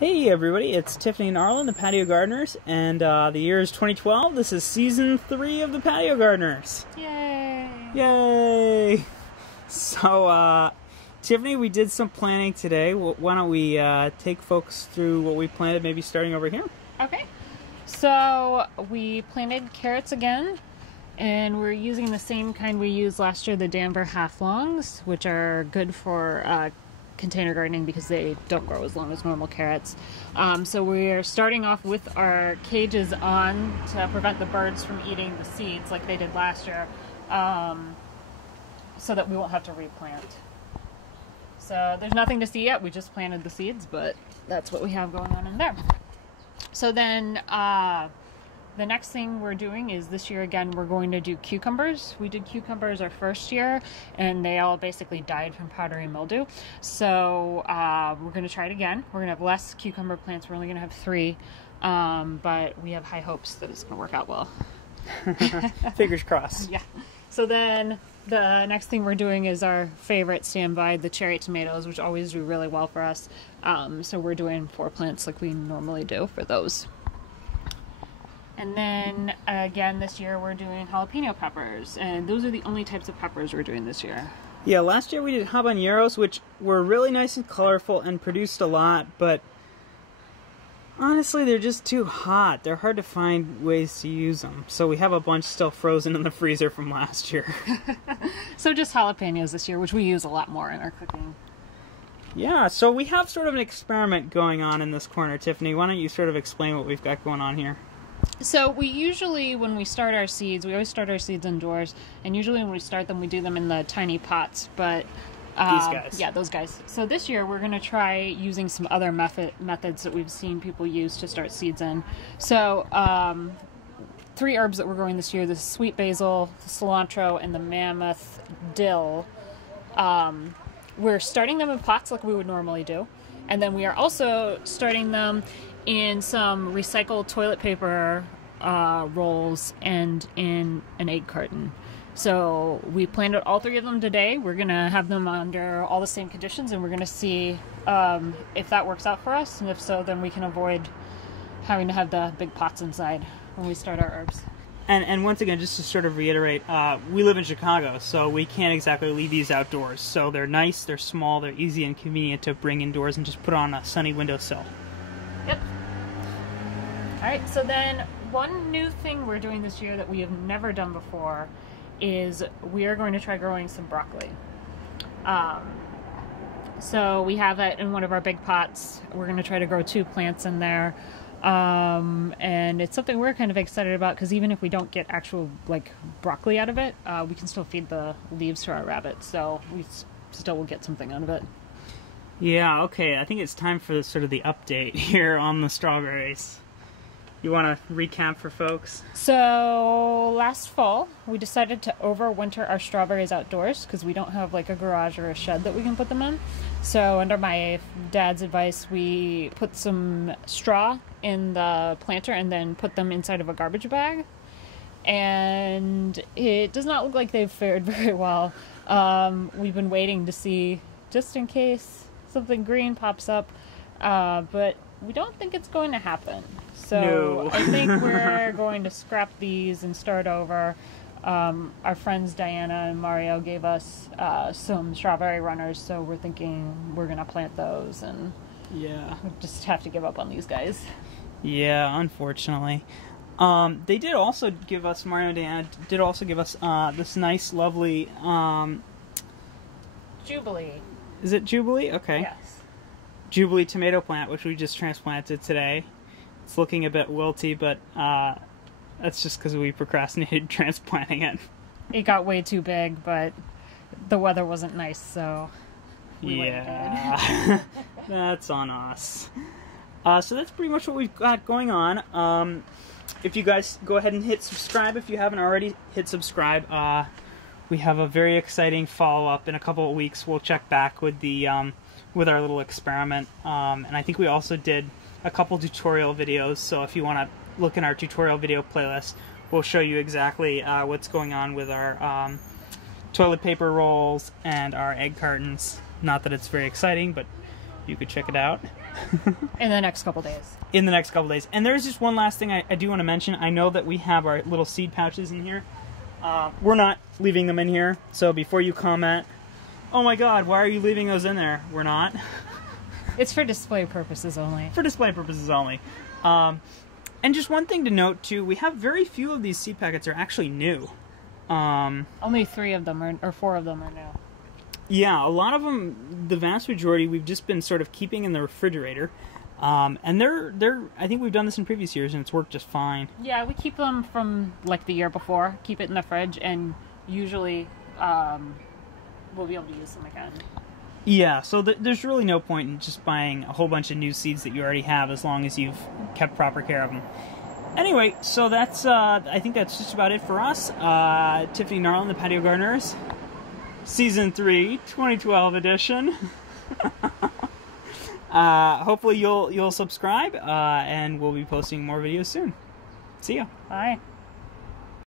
Hey everybody, it's Tiffany and Arlen, the Patio Gardeners, and the year is 2012. This is season 3 of the Patio Gardeners. Yay! Yay! So, Tiffany, we did some planting today. Why don't we take folks through what we planted, maybe starting over here? Okay, so we planted carrots again, and we're using the same kind we used last year, the Danver half-longs, which are good for container gardening because they don't grow as long as normal carrots. So we're starting off with our cages on to prevent the birds from eating the seeds like they did last year, so that we won't have to replant. So there's nothing to see yet, we just planted the seeds, but that's what we have going on in there. So then the next thing we're doing is this year again we're going to do cucumbers. We did cucumbers our first year and they all basically died from powdery mildew. So we're going to try it again. We're going to have less cucumber plants. We're only going to have 3, but we have high hopes that it's going to work out well. Fingers crossed. Yeah. So then the next thing we're doing is our favorite standby, the cherry tomatoes, which always do really well for us. So we're doing 4 plants like we normally do for those. And then again this year we're doing jalapeno peppers, and those are the only types of peppers we're doing this year. Yeah, last year we did habaneros, which were really nice and colorful and produced a lot, but honestly they're just too hot. They're hard to find ways to use them. So we have a bunch still frozen in the freezer from last year. So just jalapenos this year, which we use a lot more in our cooking. Yeah, so we have sort of an experiment going on in this corner. Tiffany, why don't you sort of explain what we've got going on here? So we usually, when we start our seeds, we always start our seeds indoors, and usually when we start them, we do them in the tiny pots, but... These guys. Yeah, those guys. So this year, we're going to try using some other methods that we've seen people use to start seeds in. So, 3 herbs that we're growing this year, the sweet basil, the cilantro, and the mammoth dill. We're starting them in pots like we would normally do, and then we are also starting them in some recycled toilet paper rolls and in an egg carton. So we planted all 3 of them today. We're going to have them under all the same conditions, and we're going to see if that works out for us, and if so, then we can avoid having to have the big pots inside when we start our herbs. And once again, just to sort of reiterate, we live in Chicago, so we can't exactly leave these outdoors. So they're nice, they're small, they're easy and convenient to bring indoors and just put on a sunny windowsill. Yep. Alright, so then one new thing we're doing this year that we have never done before is we are going to try growing some broccoli. So we have it in one of our big pots. We're going to try to grow 2 plants in there. And it's something we're kind of excited about because even if we don't get actual like broccoli out of it, we can still feed the leaves to our rabbits. So we still will get something out of it. Yeah, okay. I think it's time for sort of the update here on the strawberries. You want to recap for folks? So last fall, we decided to overwinter our strawberries outdoors because we don't have like a garage or a shed that we can put them in. So under my dad's advice, we put some straw in the planter and then put them inside of a garbage bag. And it does not look like they've fared very well. We've been waiting to see just in case something green pops up, but we don't think it's going to happen. So no. I think we're going to scrap these and start over. Our friends Diana and Mario gave us some strawberry runners, so we're thinking we're going to plant those, and yeah, we just have to give up on these guys. Yeah, unfortunately. They did also give us, Mario and Diana did also give us this nice, lovely... Jubilee. Is it Jubilee? Okay. Yes. Jubilee tomato plant, which we just transplanted today. It's looking a bit wilty, but that's just because we procrastinated transplanting it. It got way too big, but the weather wasn't nice, so we yeah, that's on us. So that's pretty much what we've got going on. If you guys go ahead and hit subscribe if you haven't already, hit subscribe. We have a very exciting follow-up in a couple of weeks. We'll check back with the with our little experiment, and I think we also did a couple tutorial videos, so if you want to look in our tutorial video playlist, we'll show you exactly what's going on with our toilet paper rolls and our egg cartons. Not that it's very exciting, but you could check it out. In the next couple days. In the next couple days. And there's just one last thing I do want to mention. I know that we have our little seed pouches in here. We're not leaving them in here, so before you comment, oh my god, why are you leaving those in there? We're not. It's for display purposes only. For display purposes only. And just one thing to note too, we have very few of these seed packets are actually new. Only 3 of them or 4 of them are new. Yeah, a lot of them, the vast majority, we've just been sort of keeping in the refrigerator. And they're I think we've done this in previous years and it's worked just fine. Yeah, we keep them from like the year before, keep it in the fridge, and usually we'll be able to use them again. Yeah, so there's really no point in just buying a whole bunch of new seeds that you already have as long as you've kept proper care of them. Anyway, so that's, I think that's just about it for us. Tiffany Gnarl, the Patio Gardeners, Season 3, 2012 edition. Hopefully you'll subscribe, and we'll be posting more videos soon. See ya. Bye.